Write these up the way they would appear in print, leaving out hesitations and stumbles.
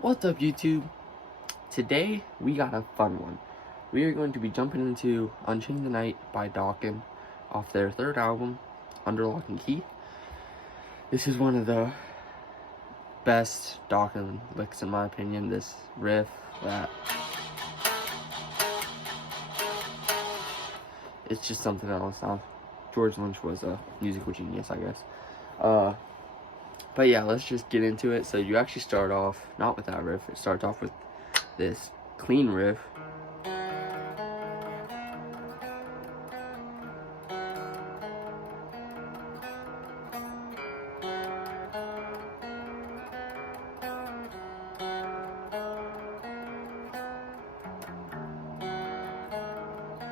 What's up, YouTube? Today we got a fun one. We are going to be jumping into Unchain the Night by Dokken off their third album, Under Lock and Key. This is one of the best Dokken licks in my opinion. This riff that it's just something else. George Lynch was a musical genius, I guess. But yeah, let's just get into it. So you actually start off not with that riff. It starts off with this clean riff.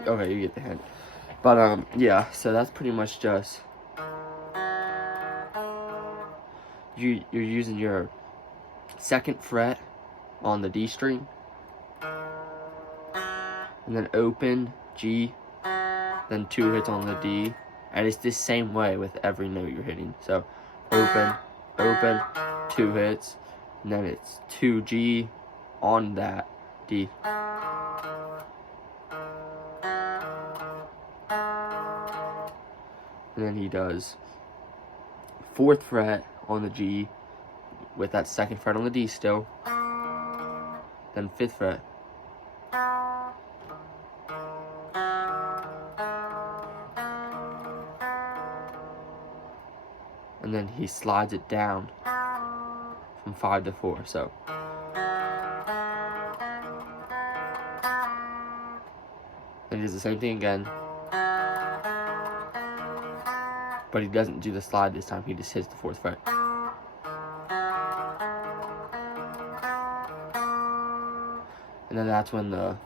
Okay, you get the hint. But yeah, so that's pretty much just you're using your second fret on the D string, and then open G, then 2 hits on the D, and it's the same way with every note you're hitting. So open, 2 hits, and then it's 2 G on that D. And then he does 4th fret on the G with that 2nd fret on the D still, then 5th fret, and then he slides it down from 5 to 4. So then he does the same thing again, but he doesn't do the slide this time. He just hits the 4th fret. And then that's when the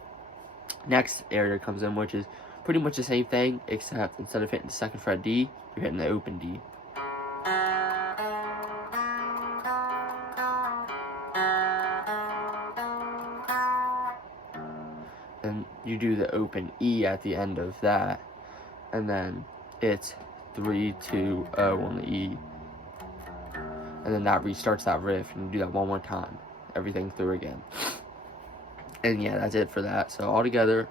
next area comes in, which is pretty much the same thing, except instead of hitting the 2nd fret D, you're hitting the open D. And you do the open E at the end of that, and then it's 3, 2, 0 on the E, and then that restarts that riff, and you do that one more time, everything through again. And yeah, that's it for that. So all together,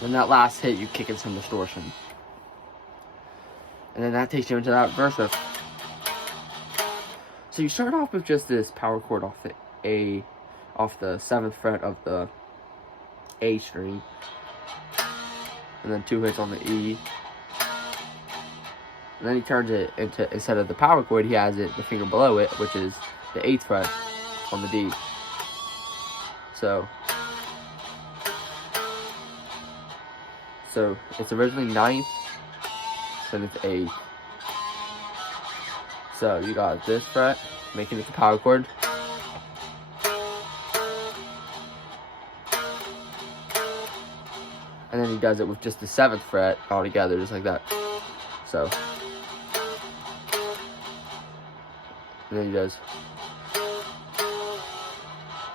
and that last hit, you kick in some distortion. And then that takes you into that verse riff. So you start off with just this power chord off the 7th fret of the A string. And then 2 hits on the E. And then he turns it into, instead of the power chord, he has it the finger below it, which is the 8th fret on the D. So it's originally 9th, then it's 8th. So you got this fret, making it the power chord. And then he does it with just the 7th fret all together, just like that. So, and then he does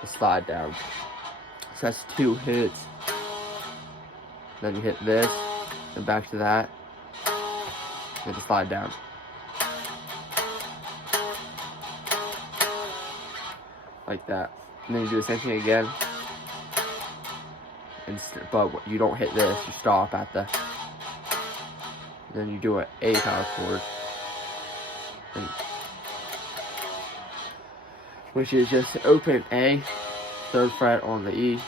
the slide down. So that's 2 hits. Then you hit this, and back to that, and just slide down. Like that. And then you do the same thing again. But you don't hit this, you stop at the, and then you do an A power chord, which is just open A, 3rd fret on the E,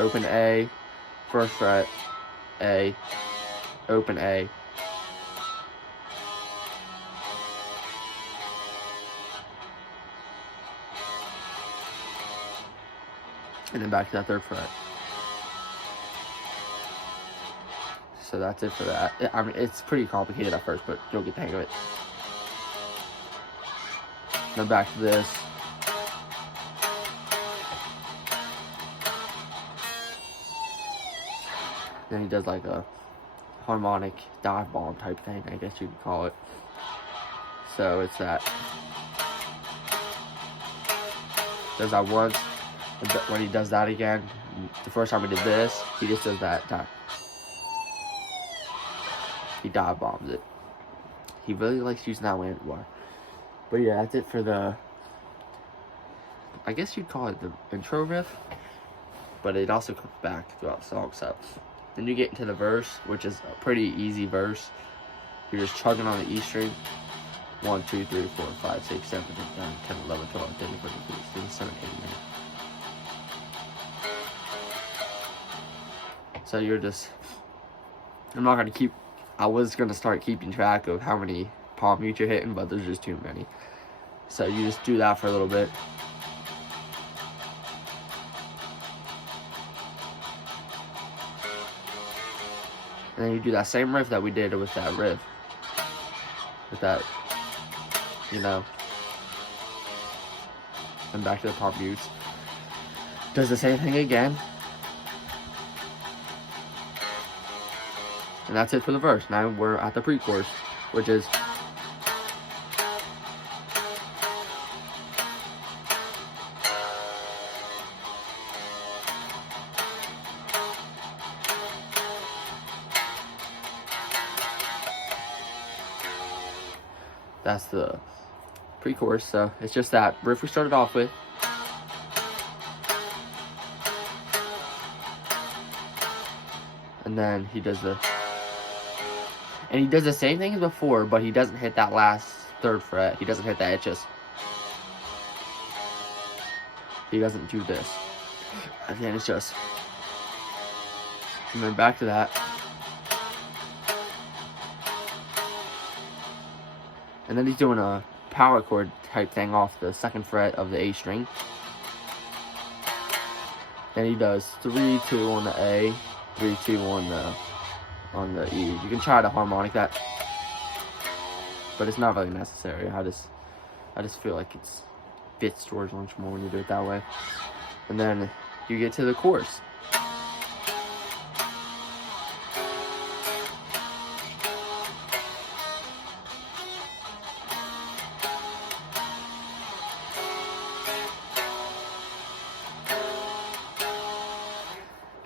open A, 1st fret, A, open A, and then back to that 3rd fret. So that's it for that. I mean, it's pretty complicated at first, but you'll get the hang of it. Then back to this. Then he does like a harmonic dive bomb type thing, I guess you could call it. So it's that. Does that once. When he does that again, the first time we did this, he just does that time. He dive bombs it. He really likes using that landing bar. But yeah, that's it for the, I guess you'd call it the intro riff. But it also comes back throughout the song. So then you get into the verse, which is a pretty easy verse. You're just chugging on the E string. 1, 2, 3, 4, 5, 6, 7, 8, 9, 10, 11, 12, 13, 14, 15, 16, 17, 18, 19. So you're just, I'm not going to keep, I was going to start keeping track of how many palm mutes you're hitting, but there's just too many. So you just do that for a little bit. And then you do that same riff that we did with that riff. With that, you know. And back to the palm mutes. Does the same thing again. And that's it for the verse. Now we're at the pre-chorus, which is that's the pre-chorus. So it's just that riff we started off with. And then he does the, and he does the same thing as before, but he doesn't hit that last third fret. He doesn't hit that. It just, he doesn't do this. And then it's just, and then back to that. And then he's doing a power chord type thing off the second fret of the A string. Then he does 3, 2 on the A, 3, 2 on the E. You can try to harmonic that, but it's not really necessary. I just feel like it fits towards much more when you do it that way. And then you get to the chorus.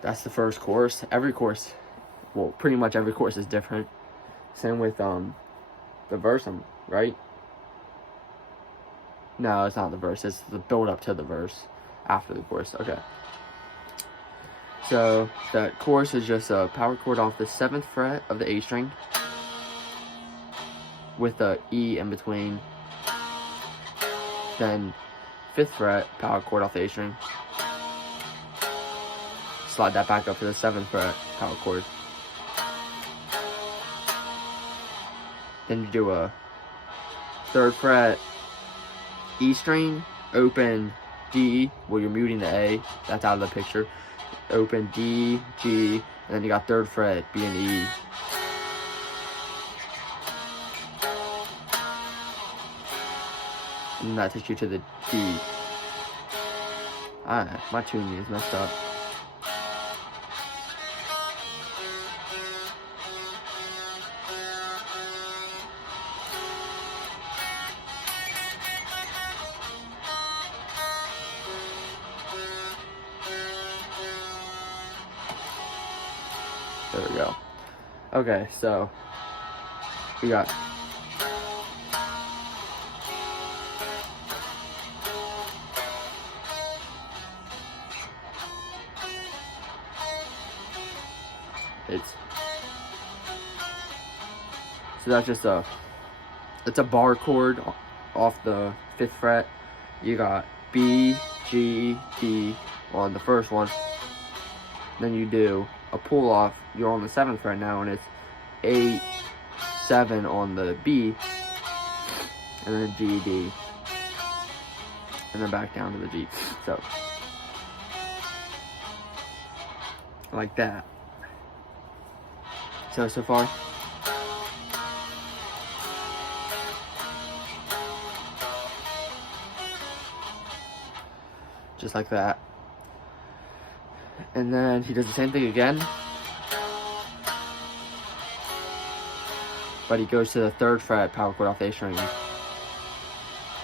That's the first chorus. Every chorus, well, pretty much every chorus is different. Same with the verse, right? No, it's not the verse. It's the build up to the verse after the chorus. Okay. So that chorus is just a power chord off the 7th fret of the A string with the E in between. Then 5th fret power chord off the A string. Slide that back up to the 7th fret power chord. Then you do a 3rd fret E string, open D, where you're muting the A, that's out of the picture. Open D, G, and then you got 3rd fret B and E. And that takes you to the D. My tuning is messed up. There we go. Okay, so we got so that's just it's a bar chord off the 5th fret. You got B, G, D on the first one. Then you do a pull off. You're on the 7th fret now, and it's 8, 7 on the B, and then G, D, and then back down to the G. So like that. So far. just like that. And then he does the same thing again, but he goes to the 3rd fret power chord off the A string.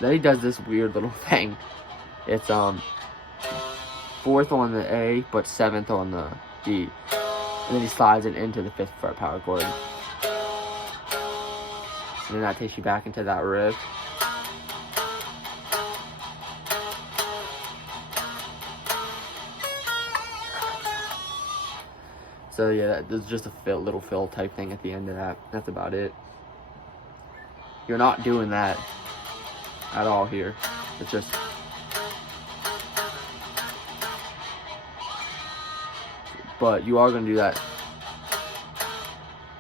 Then he does this weird little thing. It's 4th on the A, but 7th on the D. And then he slides it into the 5th fret power chord. And then that takes you back into that riff. So yeah, there's just a little fill type thing at the end of that. That's about it. You're not doing that at all here. It's just... But you are going to do that.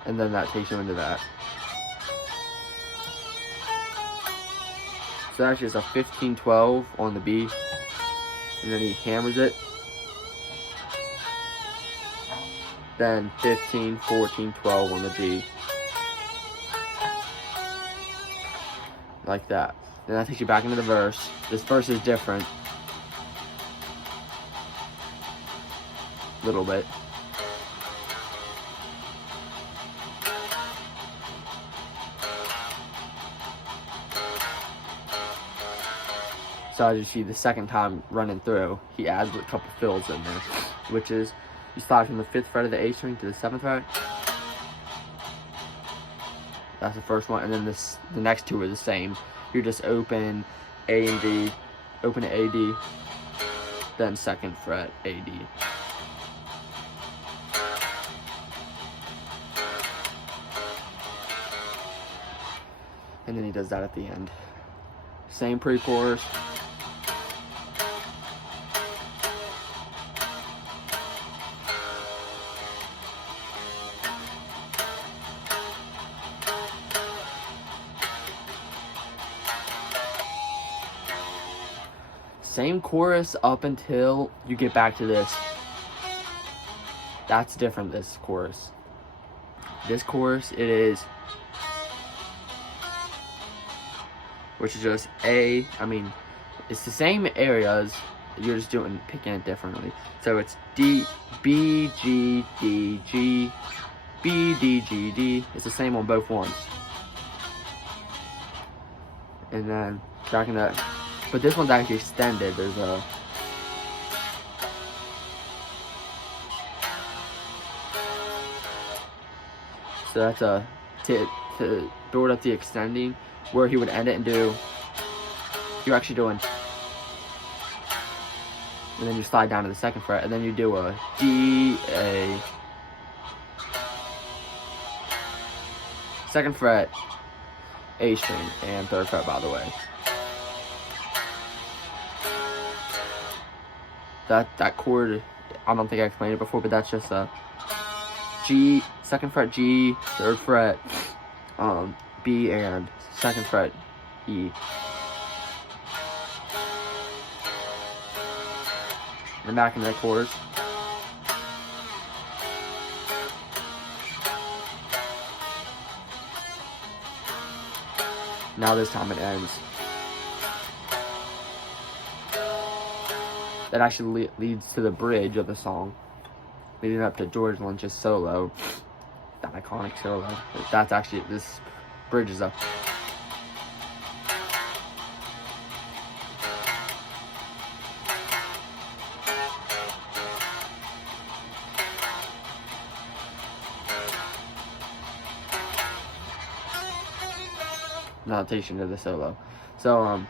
And then that takes you into that. So that's just a 15-12 on the B. And then he hammers it. Then 15, 14, 12 on the G. Like that. Then that takes you back into the verse. This verse is different. A little bit. So as you see, the second time running through, he adds a couple fills in there, which is you slide from the 5th fret of the A string to the 7th fret. That's the first one, and then the next two are the same. You just open A and D, open to A, D, then 2nd fret, A, D. And then he does that at the end. Same pre-chorus. Same chorus up until you get back to this. That's different, this chorus. This chorus, it is, which is just A, I mean, it's the same areas, you're just picking it differently. So it's D, B, G, D, G, B, D, G, D. It's the same on both ones. And then back in that, but this one's actually extended. There's a so that's a to build up the extending, where he would end it and do, you're actually doing, and then you slide down to the 2nd fret, and then you do a D, A, 2nd fret, A string, and 3rd fret, by the way. That chord, I don't think I explained it before, but that's just a G, 2nd fret G, 3rd fret B, and 2nd fret E. And back into the chorus. Now this time it ends. That actually leads to the bridge of the song, leading up to George Lynch's solo, that iconic solo. That's actually, this bridge is up. Now it takes you into the solo. So,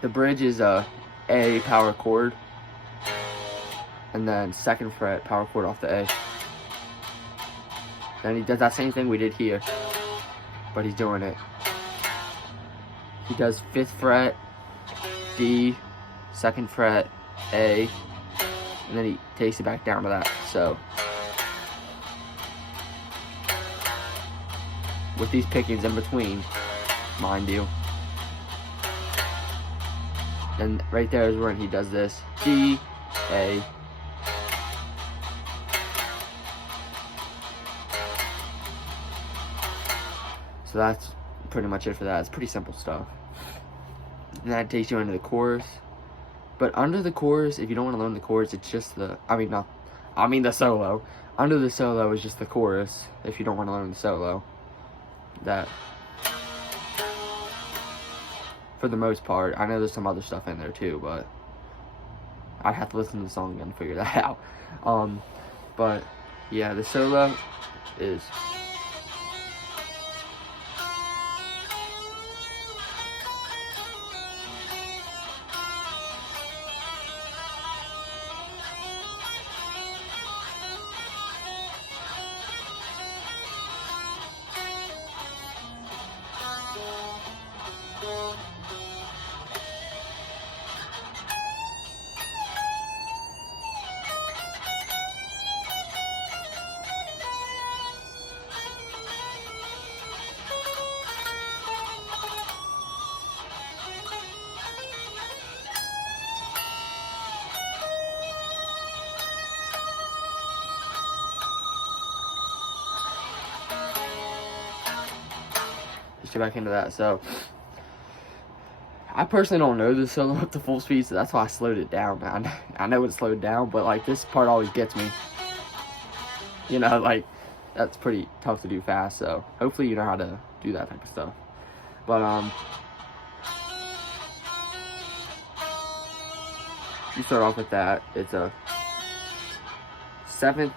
the bridge is a power chord, and then 2nd fret power chord off the A. Then he does that same thing we did here, but he's doing it. He does 5th fret D, 2nd fret A, and then he takes it back down to that. So with these pickings in between, mind you. And right there is where he does this. D, A. So that's pretty much it for that. It's pretty simple stuff. And that takes you into the chorus. But under the chorus, if you don't want to learn the chorus, it's just the, the solo. Under the solo is just the chorus, if you don't want to learn the solo. That, for the most part, I know there's some other stuff in there too, but I'd have to listen to the song again to figure that out. But yeah, the solo is... Get back into that. So I personally don't know the solo up to full speed, so that's why I slowed it down. I know it's slowed down, but like this part always gets me. You know, like that's pretty tough to do fast. So hopefully you know how to do that type of stuff. But you start off with that. It's a 7,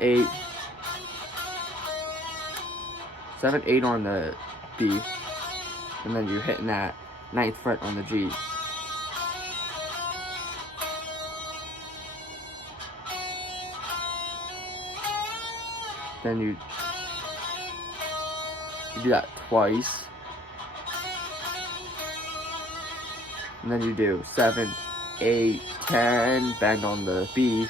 8, 7, 8 on the B, and then you're hitting that 9th fret on the G. Then you do that twice, and then you do 7, 8, 10, bend on the B.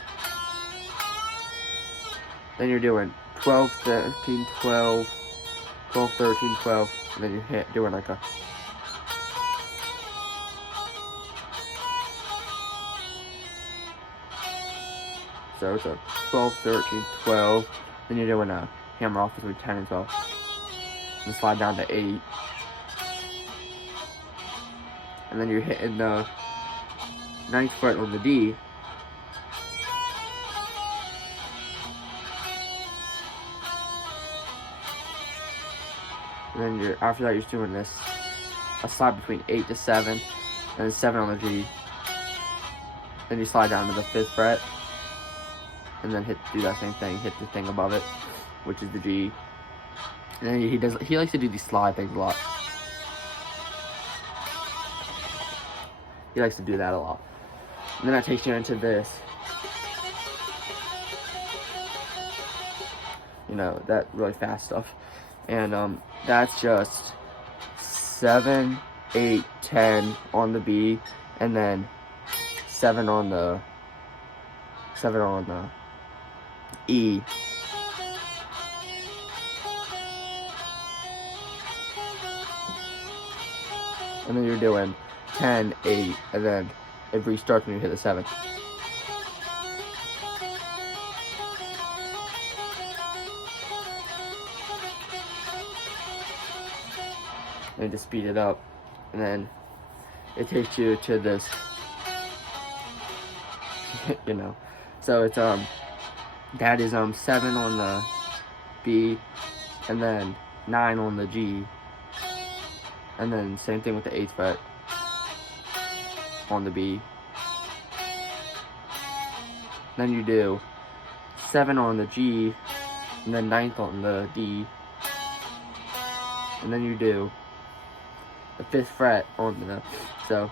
Then you're doing 12, 13, 12, 12, 13, 12, and then you're doing like a... So it's a 12, 13, 12, then you're doing a hammer off between 10 and 12. And slide down to 8. And then you're hitting the 9th fret on the D. And then you're, after that, you're just doing this, a slide between 8 to 7, and then 7 on the G. Then you slide down to the 5th fret, and then do that same thing, hit the thing above it, which is the G. And then he likes to do these slide things a lot. He likes to do that a lot. And then that takes you into this. You know, that really fast stuff. And that's just 7, 8, 10 on the B, and then 7 on the E. And then you're doing 10, 8, and then it restarts when you hit the 7. And to speed it up, and then it takes you to this, you know. So it's that is 7 on the B, and then 9 on the G, and then same thing with the 8th fret on the B. Then you do 7 on the G, and then 9th on the D, and then you do the 5th fret on the, so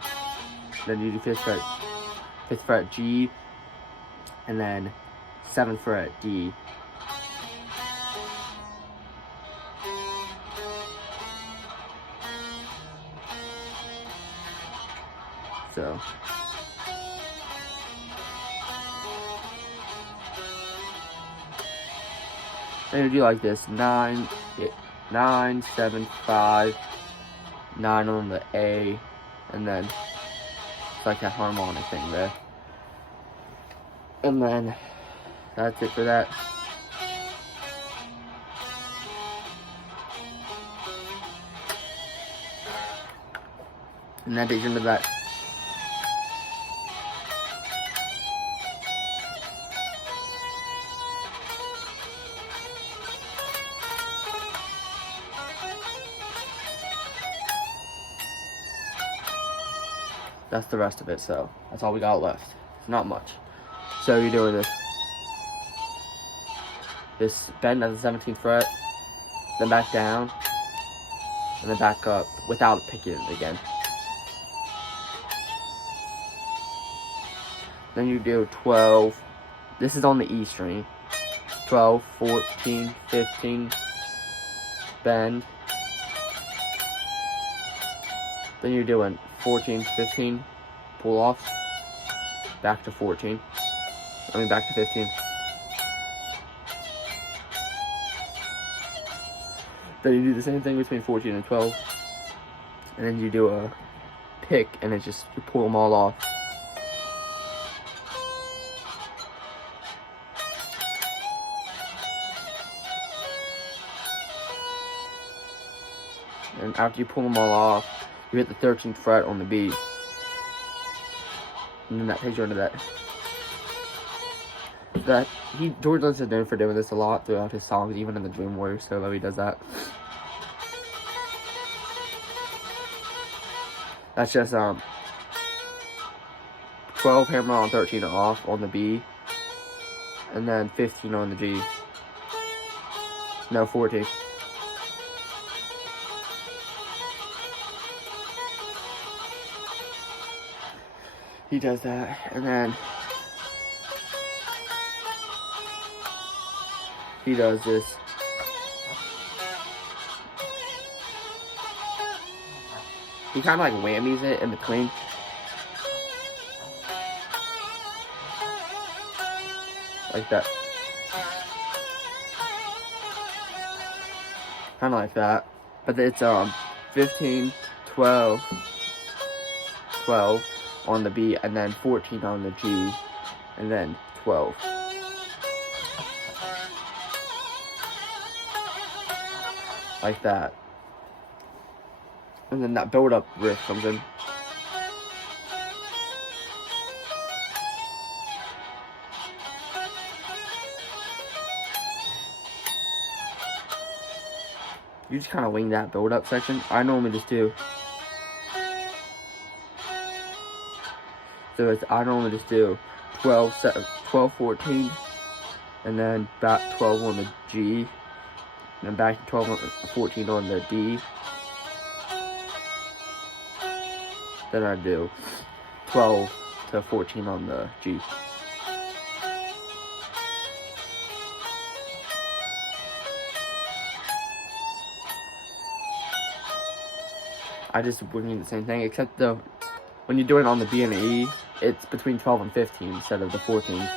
then you do 5th fret G, and then 7th fret D. So then you do like this, 9, 7, 5, 9 on the A, and then it's like a harmonic thing there. And then that's it for that. And that takes into that that's the rest of it. So that's all we got left. It's not much. So you're doing this bend at the 17th fret, then back down, and then back up without picking it again. Then you do 12. This is on the E string. 12, 14, 15, bend. Then you're doing 14, 15, pull off, back to 14. Back to 15. Then you do the same thing between 14 and 12. And then you do a pick, and it's just, you pull them all off. And after you pull them all off, you hit the 13th fret on the B. And then that takes you into that. George Lynch is known for doing this a lot throughout his songs, even in the Dream Warrior solo he does that. That's just 12 hammer on 13 off on the B, and then 15 on the G. No, 14. He does that, and then he does this. He kind of like whammies it in between. Like that. Kind of like that. But it's 15, 12, 12 on the B, and then 14 on the G, and then 12. Like that. And then that build-up riff comes in. You just kind of wing that build-up section. I normally just do. So I normally just do 12, 14, and then back 12 on the G, and then back to 12, 14 on the D. Then I do 12 to 14 on the G. I just wing the same thing, except when you do it on the B and the E, it's between 12 and 15 instead of the 14.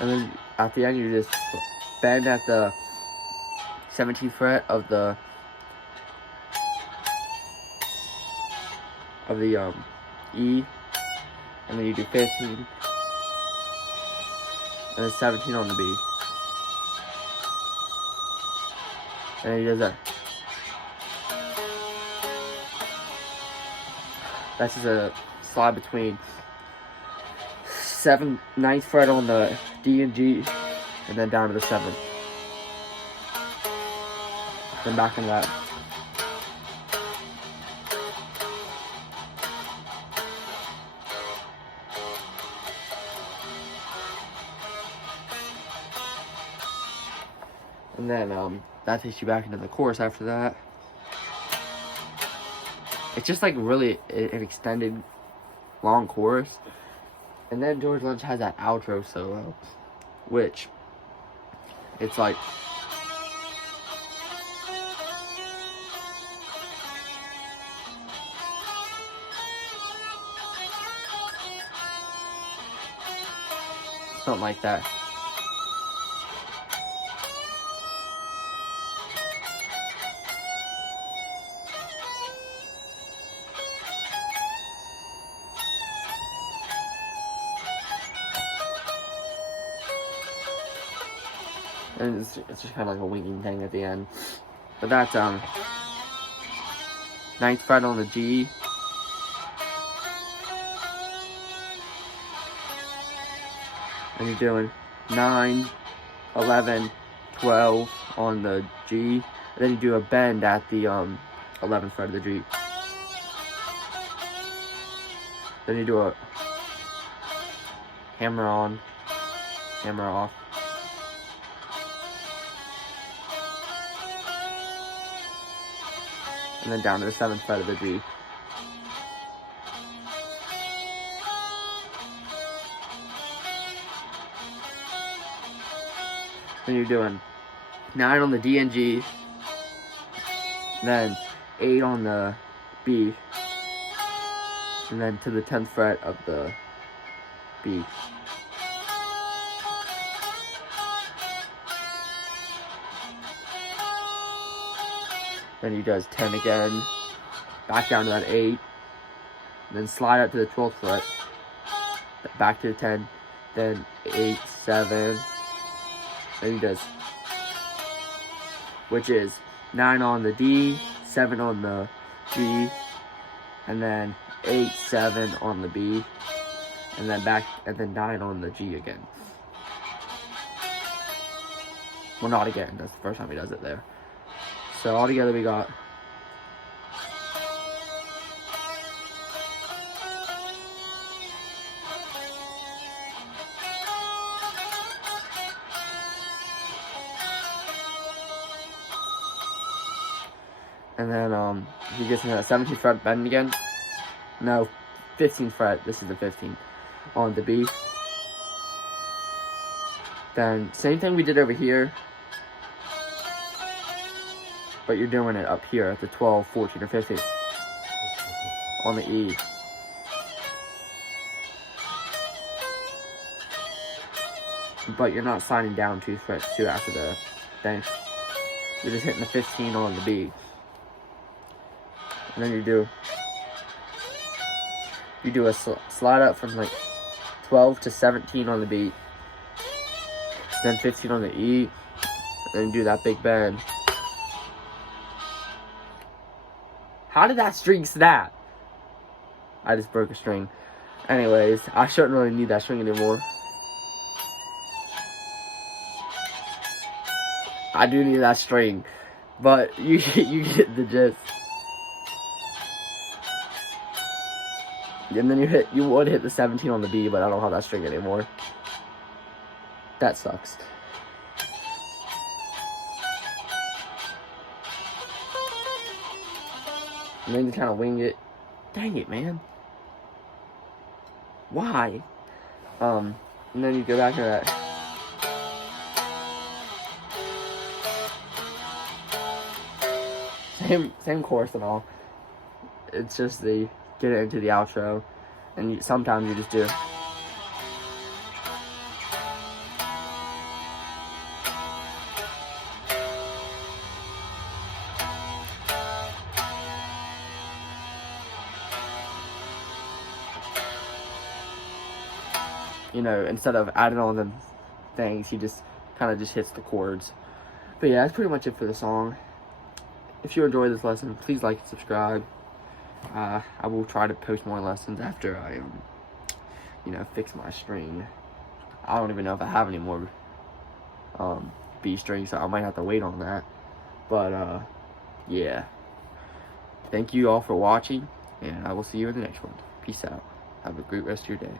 And then at the end, you just bend at the 17th fret of the E, and then you do 15, and then 17 on the B. And he does that. That's just a slide between 9th fret on the D and G, and then down to the 7th. Then back into that. And then that takes you back into the chorus after that. It's just like really an extended long chorus. And then George Lynch has that outro solo, which it's like something like that. And it's just kind of like a winging thing at the end. But that's 9th fret on the G. And you're doing 9, 11, 12 on the G, Then you do a bend at the 11th fret of the G. Then you do a hammer on, hammer off. And then down to the 7th fret of the G. Then you're doing 9 on the D and G, then 8 on the B, and then to the 10th fret of the B. Then he does 10 again, back down to that 8, then slide up to the 12th fret, back to the 10, then 8, 7, then he does, which is 9 on the D, 7 on the G, and then 8, 7 on the B, and then back, and then 9 on the G again. Well, not again, that's the first time he does it there. So altogether we got and then he gets into that 17th fret bend again. No, 15th fret, this is the 15th on the B. Then same thing we did over here, but you're doing it up here at the 12, 14, or 15 on the E. But you're not sliding down 2 frets too after the thing. You're just hitting the 15 on the B. And then you do a slide up from like 12 to 17 on the B, then 15 on the E, and then do that big bend. How did that string snap? I just broke a string. Anyways, I shouldn't really need that string anymore. I do need that string, but you get the gist. And then you would hit the 17 on the B, but I don't have that string anymore. That sucks. And then you kind of wing it. Dang it, man. Why? And then you go back to that. Same chorus and all. It's just the get it into the outro, and sometimes you just do. You know, instead of adding all them things, he just kind of just hits the chords. But yeah, that's pretty much it for the song. If you enjoyed this lesson, please like and subscribe. I will try to post more lessons after I, you know, fix my string. I don't even know if I have any more B strings, so I might have to wait on that. But yeah. Thank you all for watching, and I will see you in the next one. Peace out. Have a great rest of your day.